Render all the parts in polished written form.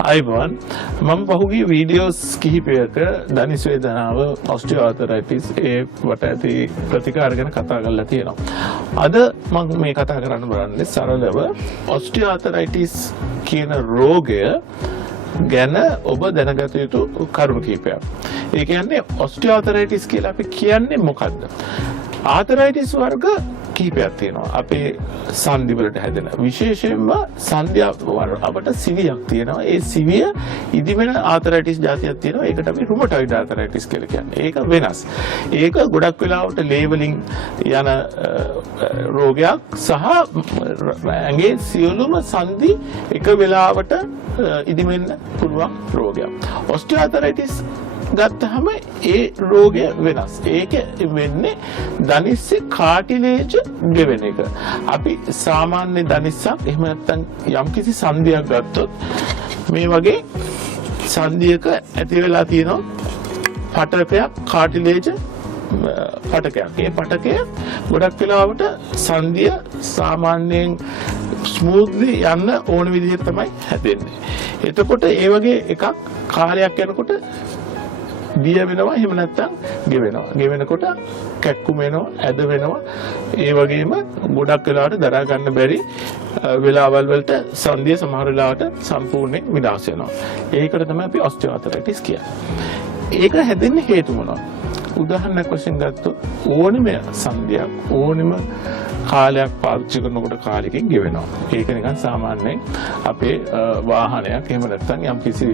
අයිබෝන් මම පහුගිය වීඩියෝස් කිහිපයක දනිස් වේදනාව ඔස්ටියෝආර්තරයිටිස් ඒ වට ඇති ප්‍රතිකාර ගැන කතා කරලා තියෙනවා. අද මම මේ කතා කරන්න බලන්නේ සරලව ඔස්ටියෝආර්තරයිටිස් කියන රෝගය ගැන ඔබ දැනගත යුතු කරුණු කිහිපයක්. ඒ කියන්නේ ඔස්ටියෝආර්තරයිටිස් කියලා අපි කියන්නේ මොකක්ද? ආතරයිටිස් වර්ග කිහිපයක් තියෙනවා. අපේ සන්ධි වලට හැදෙන විශේෂයෙන්ම සන්ධි අපට සිවියක් තියෙනවා. ඒ සිවිය ඉදිවෙන ආතරයිටිස් જાතියක් තියෙනවා. ඒකට අපි රුමටොයිඩ් ආතරයිටිස් කියලා කියන්නේ. ඒක වෙනස්. ඒක ගොඩක් වෙලාවට ලේවලින් යන රෝගයක් සහ ඇඟේ සියලුම සන්ධි එක වෙලාවට ඉදිවෙන්න පුළුවන් රෝගයක්. ඔස්ටියෝආර්තරයිටිස් ගත්තහම ඒ රෝගය වෙනස්. ඒක වෙන්නේ දනිස්සේ කාටිලේජ් ගෙවෙන එක. අපි සාමාන්‍ය දනිස්සක් එහෙම නැත්නම් යම්කිසි සන්ධියක් ගත්තොත් මේ වගේ සන්ධියක ඇති වෙලා තියෙනවා පටකයක් කාටිලේජ් පටකයක්. ඒ පටකය ගොඩක් වෙලාවට සන්ධිය සාමාන්‍යයෙන් ස්මූත්ලි යන්න ඕන විදිහට තමයි හැදෙන්නේ. එතකොට ඒ වගේ එකක් කාලයක් යනකොට දිය වෙනවා එහෙම නැත්නම් ගෙවෙනවා. ගෙවෙනකොට කැක්කුම වෙනවා, ඇද වෙනවා. ඒ වගේම ගොඩක් වෙලාවට දරා ගන්න බැරි වෙලාවල් වලට සන්ධිය සමහර වෙලාවට සම්පූර්ණයෙන් විනාශ වෙනවා. ඒකට තමයි අපි ඔස්ටියෝආර්තරයිටිස් කියන්නේ. ඒක හැදෙන්නේ හේතු මොනවාද? උදාහරණයක් වශයෙන් ගත්තොත් ඕනෙම සන්ධියක් ඕනෙම කාලයක් පාවිච්චි කරනකොට කාලෙකින් ගෙවෙනවා. ඒක නිකන් සාමාන්‍යයෙන් අපේ වාහනයක් එහෙම නැත්නම් යම්කිසි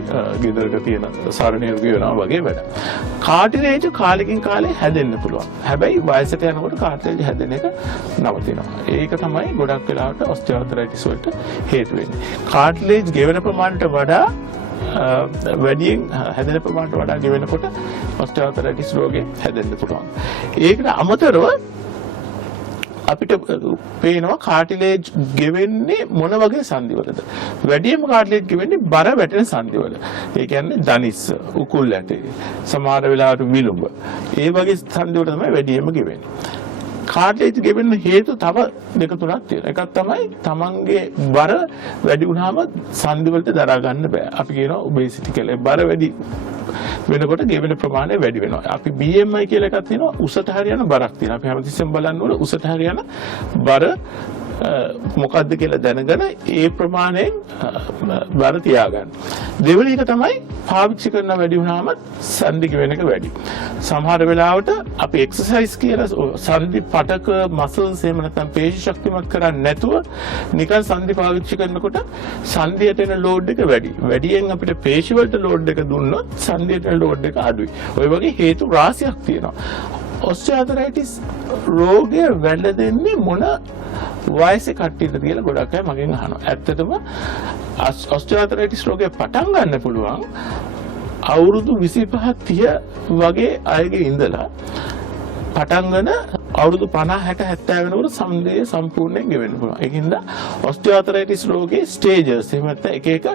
ගෙදරක තියෙන සරණියක ගෙවෙනවා වගේ වැඩ. කාටිලේජ් කාලෙකින් කාලේ හැදෙන්න පුළුවන්. හැබැයි වයසට යනකොට කාටිලේජ් හැදෙන එක නවතිනවා. ඒක තමයි ගොඩක් වෙලාවට ඔස්ටියෝආර්තරයිටිස් වලට හේතු වෙන්නේ. කාටිලේජ් ගෙවෙන ප්‍රමාණයට වඩා වැඩියෙන් හැදෙන ප්‍රමාණයට වඩා ගෙවෙනකොට ඔස්ටියෝආර්තරයිටිස් රෝගය හැදෙන්න පුළුවන්. ඒකට අමතරව අපිට පේනවා කාටිලේජ් ගෙවෙන්නේ මොන වගේ සන්ධිවලද? වැඩියෙන්ම කාටිලේජ් ගෙවෙන්නේ බර වැටෙන සන්ධිවල. ඒ කියන්නේ දනිස්ස, උකුල් ඇටේ, සමහර වෙලාවට විලුඹ. ඒ වගේ සන්ධිවල තමයි වැඩියෙන්ම ගෙවෙන්නේ. කාටිලේජ් ගෙවෙන්න හේතු තව දෙක තුනක් තියෙනවා. එකක් තමයි තමන්ගේ බර වැඩි වුණාම සන්ධි වලට දරා ගන්න බෑ. අපි කියනවා ඔබේසිටි කියලා. බර වැඩි වෙනකොට ගෙවෙන ප්‍රමාණය වැඩි වෙනවා. අපි BMI කියලා එකක් තියෙනවා. උසට හරියන බරක් තියෙනවා. අපි හැමතිස්සෙම බලන්න ඕන උසට හරියන බර මොකක්ද කියලා දැනගෙන ඒ ප්‍රමාණයෙන් බර තියාගන්න. දෙවෙනි එක තමයි පාවිච්චි කරන වැඩි වුණාම සන්ධි ගෙවෙන එක වැඩි. සමහර වෙලාවට අපි එක්සර්සයිස් කියලා සන්ධි පටක මසල්ස් එහෙම නැත්නම් පේශි ශක්තිමත් කරන්නේ නැතුව නිකන් සන්ධි පාවිච්චි කරනකොට සන්ධියට එන ලෝඩ් එක වැඩි. වැඩියෙන් අපිට පේශි වලට ලෝඩ් එක දුන්නොත් සන්ධියට එන ලෝඩ් එක අඩුයි. ඔය වගේ හේතු රාශියක් තියෙනවා. ඔස්ටියෝආර්තරයිටිස් රෝගය වැළඳෙන්නේ මොන වයසේ කට්ටියද කියලා ගොඩක් අය මගෙන් අහනවා. ඇත්තටම ඔස්ටියෝආර්තරයිටිස් රෝගය පටන් ගන්න පුළුවන් අවුරුදු 25 30 වගේ අයගේ ඉඳලා පටන් ගන්න අවුරුදු 50 60 70 වෙනකොට සම්දේ සම්පූර්ණයෙන් ගෙවෙන්න පුළුවන්. ඒකින්ද ඔස්ටියෝආර්තරයිටිස් රෝගේ ස්ටේජස් එහෙම නැත්නම් එක එක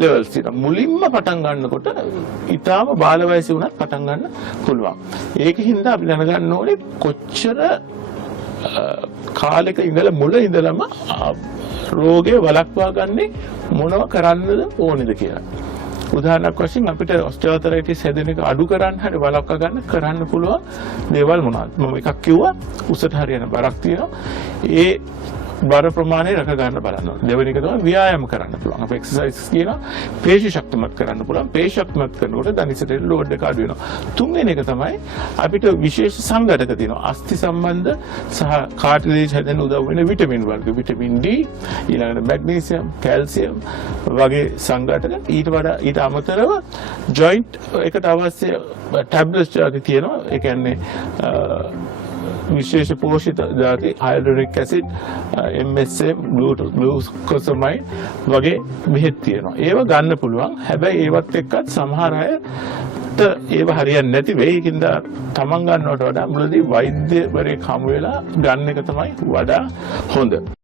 ලෙවල්ස් තියෙනවා. මුලින්ම පටන් ගන්නකොට ඊටාම බාල වයසේ වුණත් පටන් ගන්න පුළුවන්. ඒකින්ද අපි දැනගන්න ඕනේ කොච්චර කාලෙක ඉඳලා මුල ඉඳලම රෝගය වළක්වා ගන්නේ මොනව කරන්නද ඕනේද කියලා. උදාහරණයක් වශයෙන් අපිට ඔස්ටියෝආර්තරයිටිස් හැදෙන එක අඩු කරන්න හරි වළක්වා කරන්න පුළුවන් දේවල් මොනවද? මම එකක් කිව්වා උසට හරියන බරක් තියෙනවා. ඒ බර ප්‍රමාණය රැක ගන්න බලන්න ඕනේ. දෙවෙනි එක තමයි ව්‍යායාම කරන්න පුළුවන්. අපි එක්සර්සයිස් කියනවා පේශි ශක්තිමත් කරන්න පුළුවන්. පේශි ශක්තිමත් කරනකොට දනිසට ලෝඩ් එක අඩු වෙනවා. තුන්වෙනි එක තමයි අපිට විශේෂ සංඝටක තියෙනවා. අස්ථි සම්බන්ධ සහ කාටිලේජ් හැදෙන්න උදව් වෙන විටමින් වර්ග. විටමින් D, ඊළඟට මැග්නීසියම්, කැල්සියම් වගේ සංඝටක. ඊට අමතරව ජොයින්ට් එකට අවශ්‍ය ටැබ්ලට්ස් ಜಾති තියෙනවා. ඒ කියන්නේ විශේෂ පෝෂිත ಜಾති හයිඩ්‍රොනික් ඇසිඩ් MSM ග්ලූකෝසමයිඩ් වගේ බෙහෙත් තියෙනවා. ඒව ගන්න පුළුවන්. හැබැයි ඒවත් එක්කත් සමහර අයට ඒව හරියන්නේ නැති වෙයි. ඒකින්ද තමන් ගන්නවට වඩා මුලදී වෛද්‍යවරයෙක් හමු වෙලා ගන්න එක තමයි වඩා හොඳ.